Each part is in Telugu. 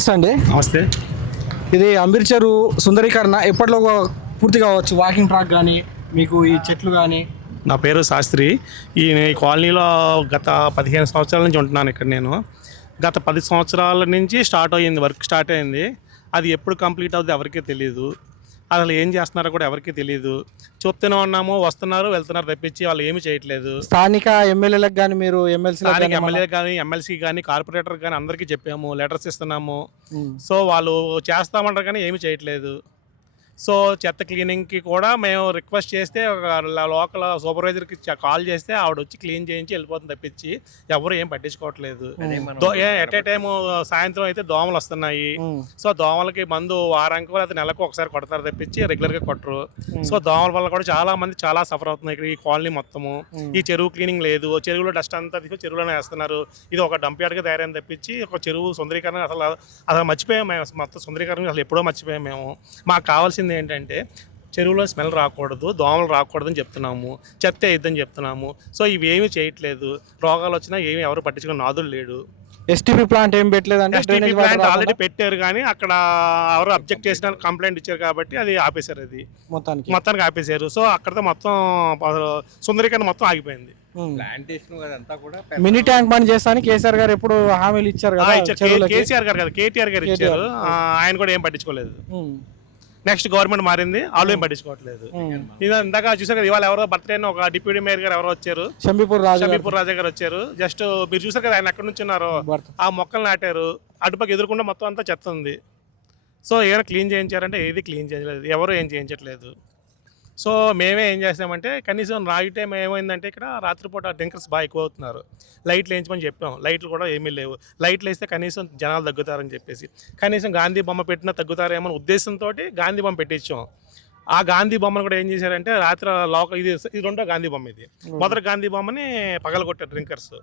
నమస్తే అండి. నమస్తే. ఇది అంబీర్ చెరువు సుందరీకరణ. ఎప్పటిలో పూర్తి కావచ్చు? వాకింగ్ ట్రాక్ కానీ మీకు ఈ చెట్లు కానీ నా పేరు శాస్త్రి. ఈ ఈ కాలనీలో గత పదిహేను సంవత్సరాల నుంచి ఉంటున్నాను ఇక్కడ నేను. గత పది సంవత్సరాల నుంచి స్టార్ట్ అయ్యింది వర్క్ స్టార్ట్ అయింది అది ఎప్పుడు కంప్లీట్ అవుతుంది ఎవరికీ తెలియదు అసలు ఏం చేస్తున్నారో కూడా ఎవరికీ తెలియదు చూస్తూనే ఉన్నాము వస్తున్నారు వెళ్తున్నారు తప్పించి వాళ్ళు ఏమీ చేయట్లేదు. స్థానిక ఎమ్మెల్యేలకు కానీ మీరు ఎమ్మెల్సీ స్థానిక ఎమ్మెల్యే కానీ ఎమ్మెల్సీ కానీ కార్పొరేటర్ కానీ అందరికీ చెప్పాము లెటర్స్ ఇస్తున్నాము. సో వాళ్ళు చేస్తామంటారు కానీ ఏమీ చేయట్లేదు. సో చెత్త క్లీనింగ్కి కూడా మేము రిక్వెస్ట్ చేస్తే ఒక లోకల్ సూపర్వైజర్కి కాల్ చేస్తే ఆవిడ వచ్చి క్లీన్ చేయించి వెళ్ళిపోతుంది తప్పించి ఎవరు ఏం పట్టించుకోవట్లేదు. ఎట్ ఏ టైం సాయంత్రం అయితే దోమలు వస్తున్నాయి. సో దోమలకి మందు వారానికి లేకపోతే నెలకు ఒకసారి కొడతారు తప్పించి రెగ్యులర్గా కొట్టరు. సో దోమల వల్ల కూడా చాలా మంది చాలా సఫర్ అవుతున్నాయి ఇక్కడ ఈ కాలనీ మొత్తము. ఈ చెరువు క్లీనింగ్ లేదు. చెరువులో డస్ట్ అంతా తీసుకొని చెరువులోనే వేస్తున్నారు. ఇది ఒక డంప్ యార్డ్గా తయారైంది తప్పించి ఒక చెరువు సుందరీకరణ అసలు అసలు మర్చిపోయాం మేము. మొత్తం సుందరీకరణ అసలు ఎప్పుడో మర్చిపోయాం మేము. మాకు కావాల్సింది ఏంటంటే చెరువులో స్మెల్ రాకూడదు దోమలు రాకూడదని చెప్తున్నాము చెత్త వేయద్దని చెప్తున్నాము. సో ఇవి ఏమీ చేయట్లేదు. రోగాలు వచ్చినా ఏమి ఎవరు పట్టించుకున్న నాదులు లేడు. ఎస్టీపీ ప్లాంట్ ఏం పెట్టలేదండి? ఎస్టీపీ డ్రైనేజ్ ప్లాంట్ ఆల్రెడీ పెట్టారు కానీ అక్కడ ఎవరు అబ్జెక్ట్ చేసిన కంప్లైంట్ ఇచ్చారు కాబట్టి అది ఆపేశారు అది. మొత్తానికి? మొత్తానికి ఆపేశారు. సో అక్కడతో మొత్తం సుందరీకరణ మొత్తం ఆగిపోయింది. మినీ ట్యాంక్ బండ్ చేస్తాను కేసీఆర్ గారు ఎప్పుడు హామీలు ఇచ్చారు కదా కేసీఆర్ గారు కదా కేటీఆర్ గారు ఇచ్చారు. ఆయన కూడా ఏం పట్టించుకోలేదు. నెక్స్ట్ గవర్నమెంట్ మారింది వాళ్ళు ఏం పట్టించుకోవట్లేదు. ఇది ఇందాక చూసారు కదా ఇవాళ ఎవరో బర్త్డే ఒక డిప్యూటీ మేయర్ గారు ఎవరో వచ్చారు. షంబీపూర్ రాజు గారు. షబీపూర్ రాజా గారు వచ్చారు. జస్ట్ మీరు చూసారు కదా ఆయన ఎక్కడి నుంచి ఉన్నారో. ఆ మొక్కలు నాటారు. అటుపక్క ఎదురుకుండా మొత్తం అంతా చెత్త ఉంది. సో ఏమైనా క్లీన్ చేయించారంటే ఏది క్లీన్ చేయలేదు ఎవరు ఏం చేయించట్లేదు. సో మేమే ఏం చేసామంటే కనీసం టైం ఏమైందంటే ఇక్కడ రాత్రిపూట డ్రింకర్స్ బాగా ఎక్కువ అవుతున్నారు లైట్లు వేయించమని చెప్పాం. లైట్లు కూడా ఏమీ లేవు. లైట్లు వేస్తే కనీసం జనాలు తగ్గుతారని చెప్పేసి. కనీసం గాంధీ బొమ్మ పెట్టినా తగ్గుతారేమో ఉద్దేశంతో గాంధీ బొమ్మ పెట్టించాం. ఆ గాంధీ బొమ్మను కూడా ఏం చేశారంటే రాత్రి లోక ఇది ఇది రెండో గాంధీ బొమ్మ ఇది. మొదటి గాంధీ బొమ్మని పగలగొట్టారు డ్రింకర్స్.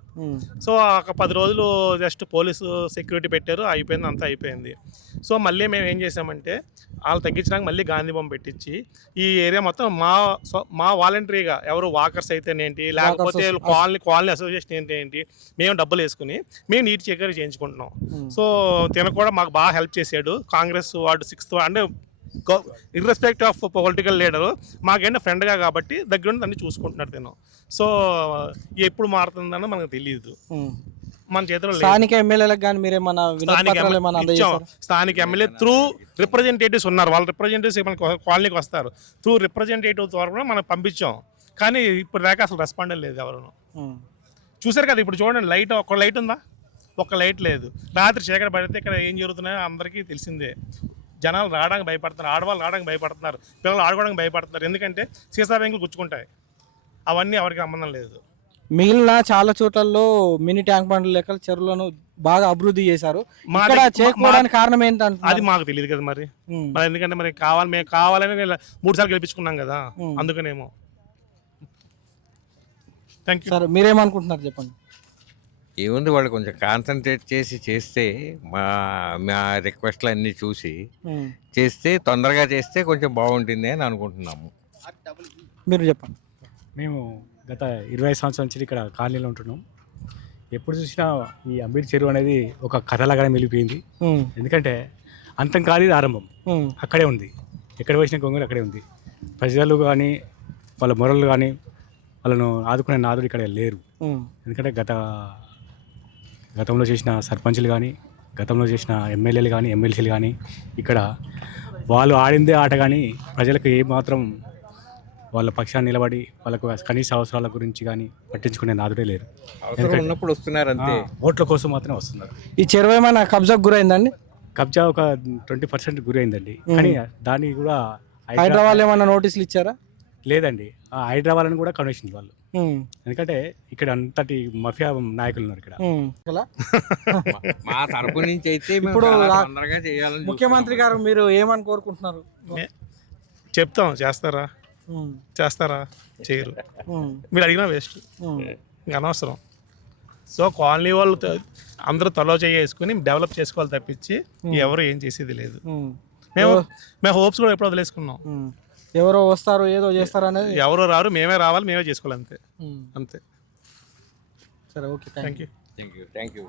సో ఒక పది రోజులు జస్ట్ పోలీసు సెక్యూరిటీ పెట్టారు. అయిపోయింది అంతా అయిపోయింది. సో మళ్ళీ మేము ఏం చేసామంటే వాళ్ళు తగ్గించడానికి మళ్ళీ గాంధీ బొమ్మ పెట్టించి ఈ ఏరియా మొత్తం మా మా వాలంటరీగా ఎవరు వాకర్స్ అయితేనేంటి లేకపోతే కాలనీ కాలనీ అసోసియేషన్ ఏంటి ఏంటి మేము డబ్బులు వేసుకుని మేము నీటి చక్కెర చేయించుకుంటున్నాం. సో తిన కూడా మాకు బాగా హెల్ప్ చేశాడు. కాంగ్రెస్ వార్డు సిక్స్త్ అంటే ఇర్రెస్పెక్ట్ ఆఫ్ పొలిటికల్ లీడర్ మాకేంటే ఫ్రెండ్గా కాబట్టి దగ్గర నుండి అన్ని చూసుకుంటున్నాడు తిను. సో ఎప్పుడు మారుతుందని మనకు తెలియదు. మన చేతిలో స్థానిక ఎమ్మెల్యేలకు కానీ ఎమ్మె- ఏమన్నా స్థానిక ఎమ్మెల్యే త్రూ రిప్రజెంటేటివ్స్ ఉన్నారు. వాళ్ళ రిప్రజెంటేటివ్స్ మన కాలనీకి వస్తారు. త్రూ రిప్రజెంటేటివ్ ద్వారా కూడా మనం పంపించాం. కానీ ఇప్పుడు దాకా అసలు రెస్పాండ్ లేదు ఎవరు. చూసారు కదా ఇప్పుడు చూడండి లైట్ ఒక లైట్ ఉందా? ఒక లైట్ లేదు. రాత్రి చీకటి పడితే ఇక్కడ ఏం జరుగుతున్నాయో అందరికీ తెలిసిందే. జనాలు రావడానికి భయపడుతున్నారు. ఆడవాళ్ళు రావడానికి భయపడుతున్నారు. పిల్లలు ఆడుకోవడానికి భయపడుతున్నారు. ఎందుకంటే సీసా బ్యాంకులు గుచ్చుకుంటాయి. అవన్నీ ఎవరికి సంబంధం లేదు. మిగిలిన చాలా చోట్లలో మినీ ట్యాంక్ బండ్ల లెక్క చెరువులను బాగా అభివృద్ధి చేశారు. ఇక్కడ చేయకపోవడానికి కారణం ఏంటంటే అది మాకు తెలియదు కదా మరి. మరి ఎందుకంటే మరి కావాలి మేము కావాలని మూడు సార్లు గెలిపించుకున్నాం కదా. అందుకనేమో. థ్యాంక్ యూ సరే మీరేమనుకుంటున్నారు చెప్పండి. ఏముంది వాళ్ళు కొంచెం కాన్సన్ట్రేట్ చేసి చేస్తే మా మా రిక్వెస్ట్లు అన్నీ చూసి. చేస్తే తొందరగా చేస్తే కొంచెం బాగుంటుంది అని అనుకుంటున్నాము. మీరు చెప్పండి. మేము గత ఇరవై సంవత్సరాల నుంచి ఇక్కడ కాలనీలో ఉంటున్నాం ఎప్పుడు చూసినా ఈ అంబేడ్ చెరువు అనేది ఒక కథలాగానే మిలిపోయింది ఉమ్. ఎందుకంటే అంతం కాదు ఇది ఆరంభం. అక్కడే ఉంది ఎక్కడ వేసిన గొంగలు అక్కడే ఉంది ప్రజలు కానీ వాళ్ళ మొరలు కానీ వాళ్ళను ఆదుకునే నాదుడు ఇక్కడ లేరు. ఎందుకంటే గత గతంలో చేసిన సర్పంచులు కానీ గతంలో చేసిన ఎమ్మెల్యేలు కానీ ఎమ్మెల్సీలు కానీ ఇక్కడ వాళ్ళు ఆడిందే ఆట కానీ ప్రజలకు ఏమాత్రం వాళ్ళ పక్షాన్ని నిలబడి వాళ్ళకు కనీస అవసరాల గురించి కానీ పట్టించుకునే నాదుడే లేరు. అవసరం ఉన్నప్పుడు వస్తున్నారు అంతే ఓట్ల కోసం మాత్రమే వస్తున్నారు. ఈ చెరువు ఏమైనా కబ్జాకు గురైందండి? కబ్జా ఒక ట్వంటీ పర్సెంట్ గురైందండి. కానీ దానికి కూడా హైదరాబాద్ ఏమైనా నోటీసులు ఇచ్చారా? లేదండి. ఆ హైదరాబాద్ని కూడా కన్వేషన్ వాళ్ళు. ఎందుకంటే ఇక్కడ అంతటి మఫియా నాయకులు ఉన్నారు ఇక్కడ. మా తరపు నుంచి అయితే ఇప్పుడు ముఖ్యమంత్రి గారు మీరు ఏమని కోరుకుంటున్నారు? చెప్తాం చేస్తారా. చేస్తారా? చేయరు. మీరు అడిగినా వేస్ట్. అనవసరం. సో కాలనీ వాళ్ళు అందరూ తలో చేసుకుని డెవలప్ చేసుకోవాలి తప్పించి ఎవరు ఏం చేసేది లేదు. మేము మేము హోప్స్ కూడా ఎప్పుడు వదిలేసుకున్నాం. ఎవరో వస్తారు ఏదో చేస్తారు అనేది ఎవరు రారు మేమే రావాలి మేమే చేసుకోవాలి అంతే. అంతే. సరే okay thank you thank you thank you